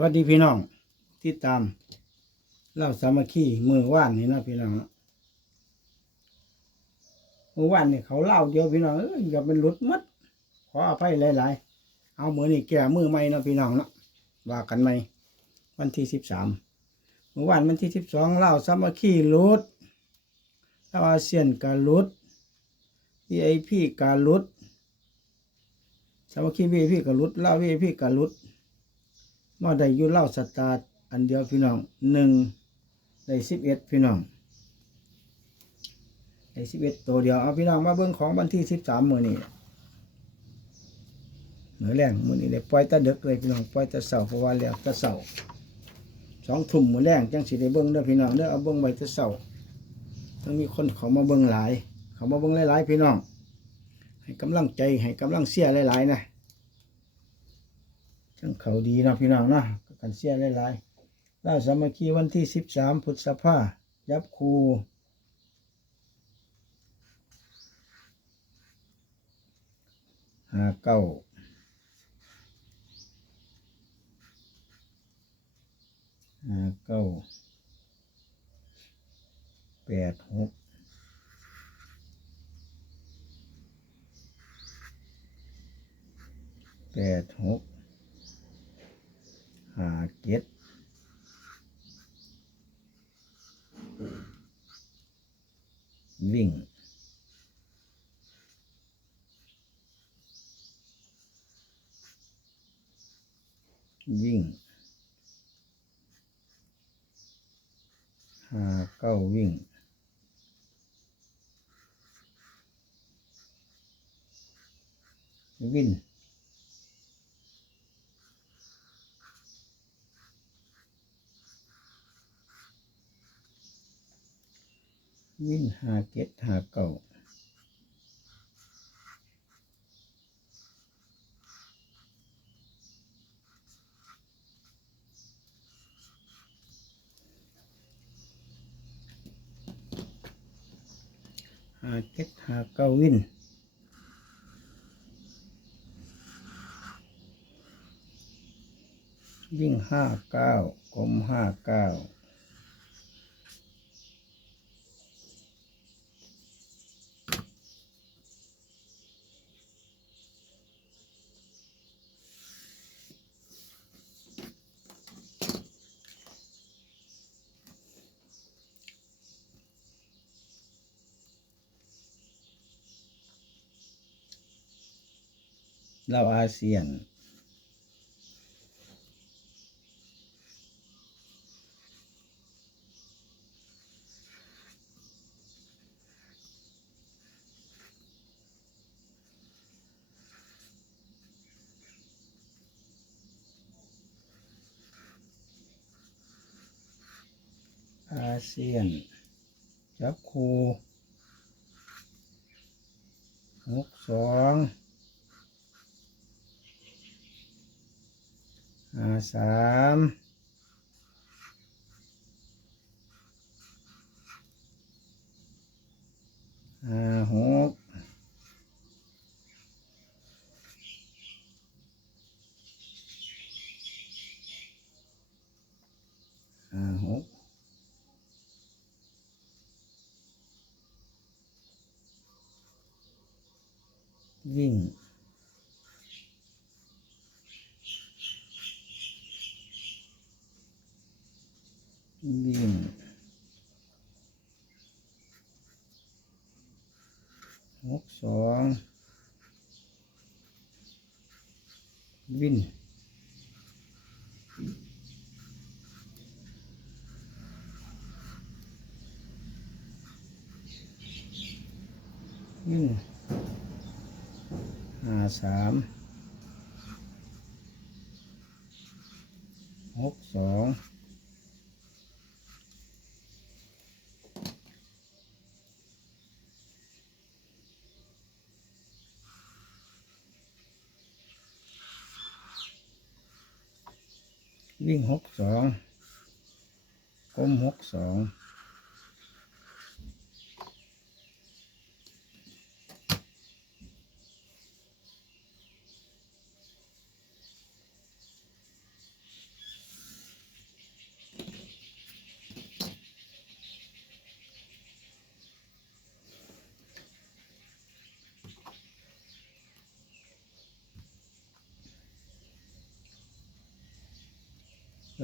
วัสดีพี่น้องที่ตามเล่าสามัคคีมือว่านนี่นะพี่น้องมือว่านนี่เขาเล่าเดียวพี่น้องเอ้ยอย่าเป็นหลุดมัดขออภัยหลาย ๆ เอาเหมือนนี่แก่มือใหม่นะพี่น้องเนาะว่ากันไหมวันที่สิบสามมือว่านวันที่สิบสองเล่าสามัคคีหลุดเล่าอาเซียนการลุด VIP การลุดสามัคคี VIP การลุดเล่า VIP การลุด มาได้อยู่เล่าสตาร์อันเดียวพี่น้องหนึ่งได้สิบเอ็ดพี่น้องได้สิบเอ็ดตัวเดียวเอาพี่น้องมาเบิ่งของวันที่สิบสามมือนี่เหนือแรงมือนี่ได้ปล่อยตะเด็กเลยพี่น้องปล่อยตะเสาเพราะว่าแล้วตะเสาสองทุ่มมือแรงจังสิได้เบิ่งเด้อพี่น้องเด้อเอาเบิ่งไว้ตะเสาต้องมีคนเขามาเบิ่งหลาย เขามาเบิ่งหลายๆพี่น้องให้กำลังใจให้กำลังเสียหลายๆนะ จังเขาดีเนาะพี่น้องเนาะกันเสียหลายๆล่าสามัคคีวันที่สิบสามพฤษภายับคูห้าเก้าห้าเก้าแปดหกแปดหก หาเก็ดวิ่งวิ่งหาเก้าวิ่งวิ่ง วิ่งหาเก็ดหาเก่าหาเก็ดหาเก้าวินวิ่งห้าเก้ากลมห้าเก้า เราอาเซียน อาเซียนจับคูหกสอง ห้าสามห้าหกห้าหกวิ่ง วิ่งหกสองวิ่งวิ่งห้าสามหกสอง วิ่งหกสองกลมหกสอง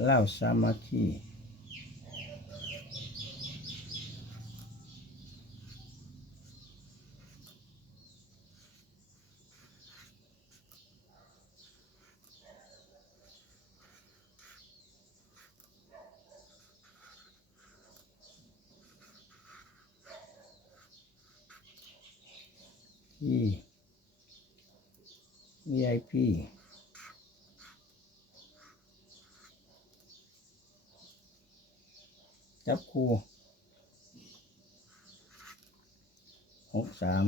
เล่าวสามัคคีที่ VIP จับคู่หกสาม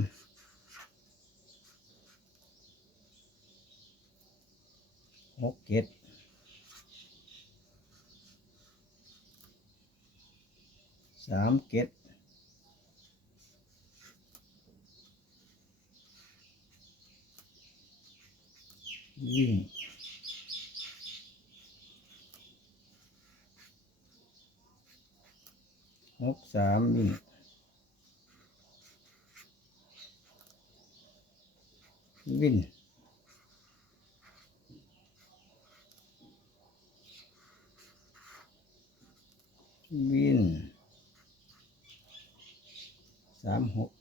หกเจ็ดสามเจ็ด วิ่งหกสามวิ่งวิ่ง วินสามหก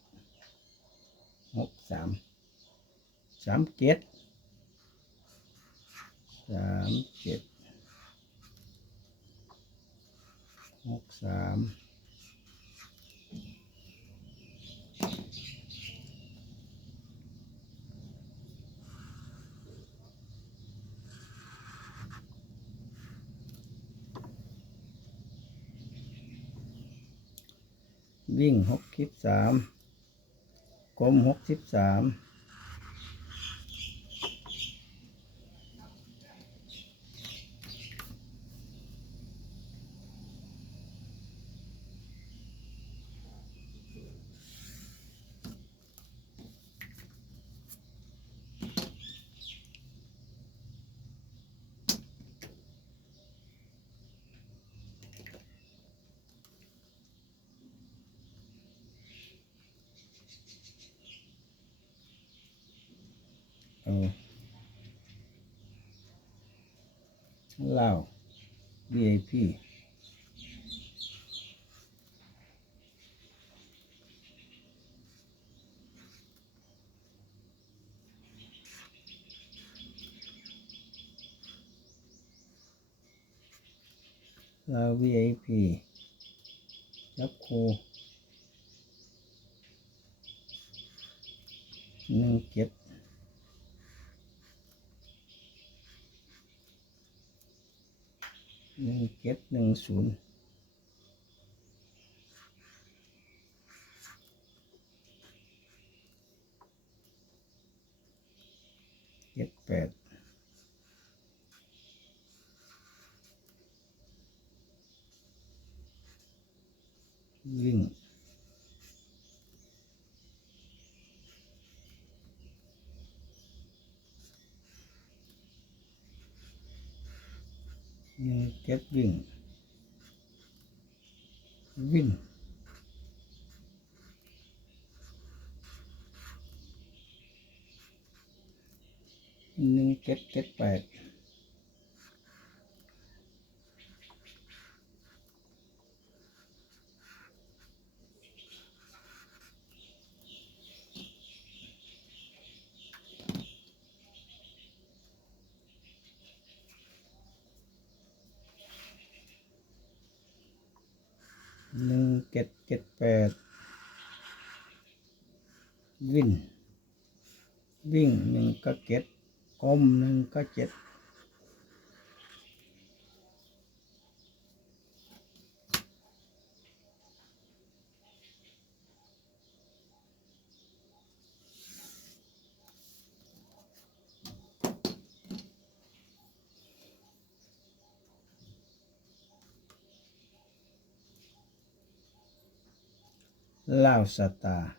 หกสามสามเจ็ดสามเจ็ดหกสาม วิ่งหกสิบสามกลมหกสิบสาม เล้า VIP เหล้า VIP จับคู่หนึ่งเจ็ด หนึ่งเจ็ดหนึ่งศูนย์เจ็ดแปดวิ่ง มีเก็บวิ่ง วิ่งหนึ่งเจ็ดเจ็ดแปดหนึ่งเจ็ดเจ็ดแปดวิ่ง วิ่งหนึ่งก็เจ็ดกลมหนึ่งก็เจ็ด ลาวสตาร์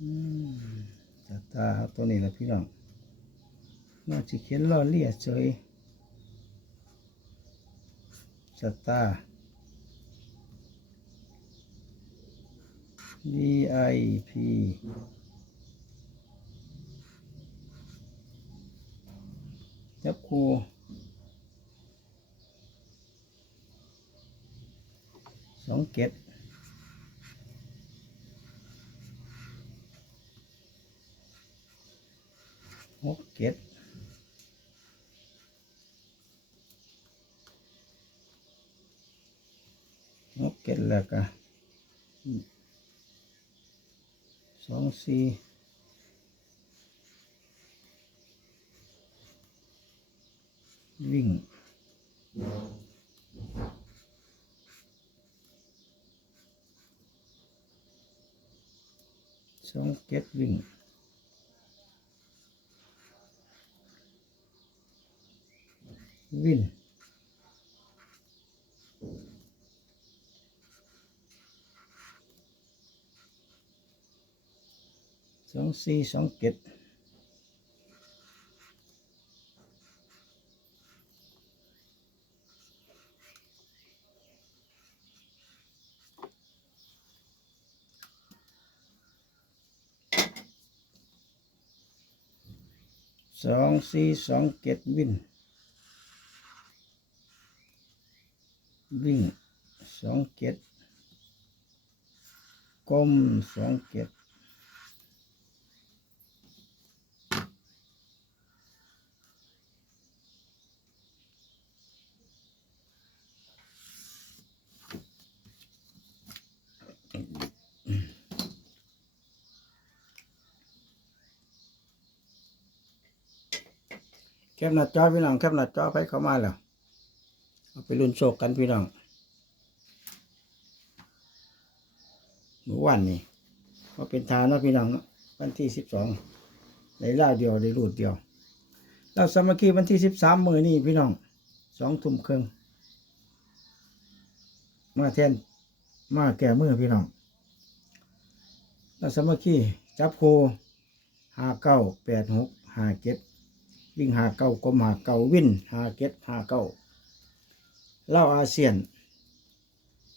อืมสตาร์เอาตัวนี้แหละพี่น้องน่าจะเขียนล่อเลียเฉยสตาร์ VIP จับคูสองเกตหกเกตหกเกตแล้วก็ สองสี่วิ่งสองเก็ดวิ่งวิ่ง สองสี่สองเก็ดสองสี่สองเก็ดวิ่งวิ่งสองเก็ดก้มสองเก็ด แคบหน้าจอพี่น้องแคบหน้าจอไปเข้ามาแล้วเอาไปรุ่นโชคกันพี่น้องเมื่อวันนี้ก็เป็นทานนะพี่น้องวันที่สิบสองในล่าเดียวในรูดเดียวเราสามัคคีวันที่สิบสามมือนี่พี่น้องสองทุ่มครึ่งมาแทนมาแก่มือพี่น้องเราสามัคคีจับโคห้าเก้าแปดหกห้าเจ็ด วิ่งหาเก้ากลมหาเก้าวิ่นหาเก็ดหาเก้าเล่าอาเซียน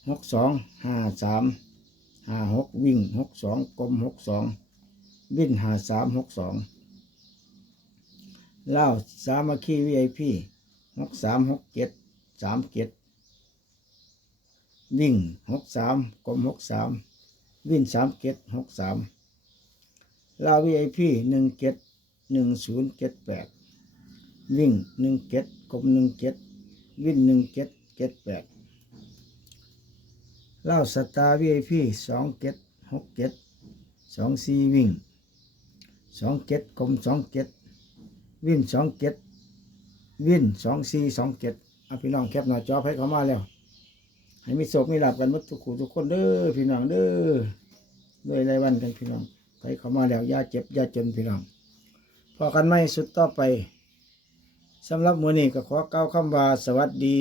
หกสองห้าสามห้าหกวิ่งหกสองกลมหกสองวิ่นหาสามหกสองเล่าสามัคคีวีไอพีหกสามหกเจ็ดสามเจ็ดวิ่งหกสามกลมหกสามวิ่นสามเจ็ดหกสามลาวีไอพีหนึ่งเจ็ดหนึ่งศูนย์เจ็ดแปด วิ่งหนึ่งเจ็ดกลมหนึ่งเจ็ดวิ่งหนึ่งเจ็ดเจ็ดแปดเล่าสตาร์วีไอพีสองเจ็ดหกเจ็ดสองสี่วิ่งสองเจ็ดกลมสองเจ็ดวิ่งสองเจ็ดวิ่งสองสี่สองเจ็ดอะพี่น้องแคปหน้าจอให้เขามาแล้ว ให้มีโศกมีหลับกันหมดทุกคู่ทุกคนเด้อพี่น้องเด้อด้วยรายวันกันพี่น้องให้เขามาแล้วยาเจ็บยาจนพี่น้องพอกันไหมสุดต่อไป สำหรับมื้อนี้ก็ขอกล่าคำว่าสวัสดี